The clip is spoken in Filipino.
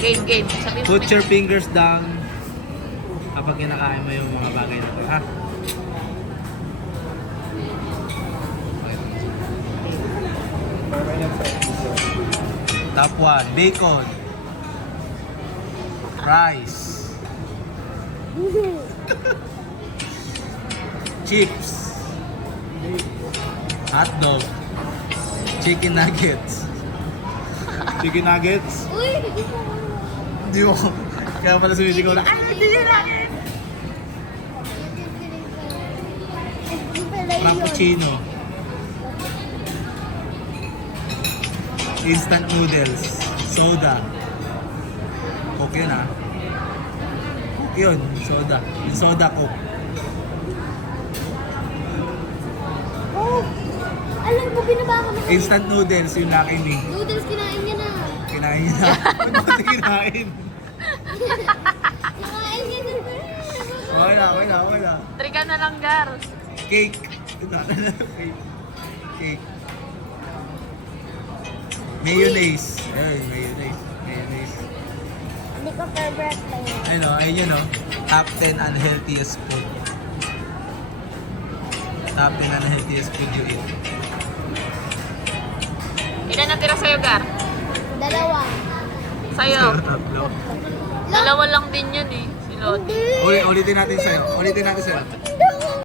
Game. Sabi mo. Put your fingers down kapag kinakain mo yung mga bagay na ito, ha? Top 1, bacon. Rice. Chips. Hotdog. Chicken nuggets. Chicken nuggets? Uy! Hindi mo. Kaya pala sumisigaw na, ay, chicken nuggets! Frappuccino. Instant noodles. Soda. Coke yun, ha? Coke yun. Soda. Yung soda coke. Oh! Alam ko, binaba ko na. Instant noodles yung Lucky Me. Noodles, kinain niya na. Kinain niya na. Ba't mo ito kinain? Kinain niya na. Okay na. Trika na lang, Gar. Cake. Cake. Mayonnaise. Ayun, mayonnaise. Hindi ko favorite na yun. Ayun yun, no? Top 10 unhealthiest food. Top 10 unhealthiest food you eat. Ilan natira sa'yo, Gar? Dalawa. Sa'yo. Tatlo. Dalawa lang din yun eh. Si Lodi. Hindi. Ulitin natin sa'yo. Hindi.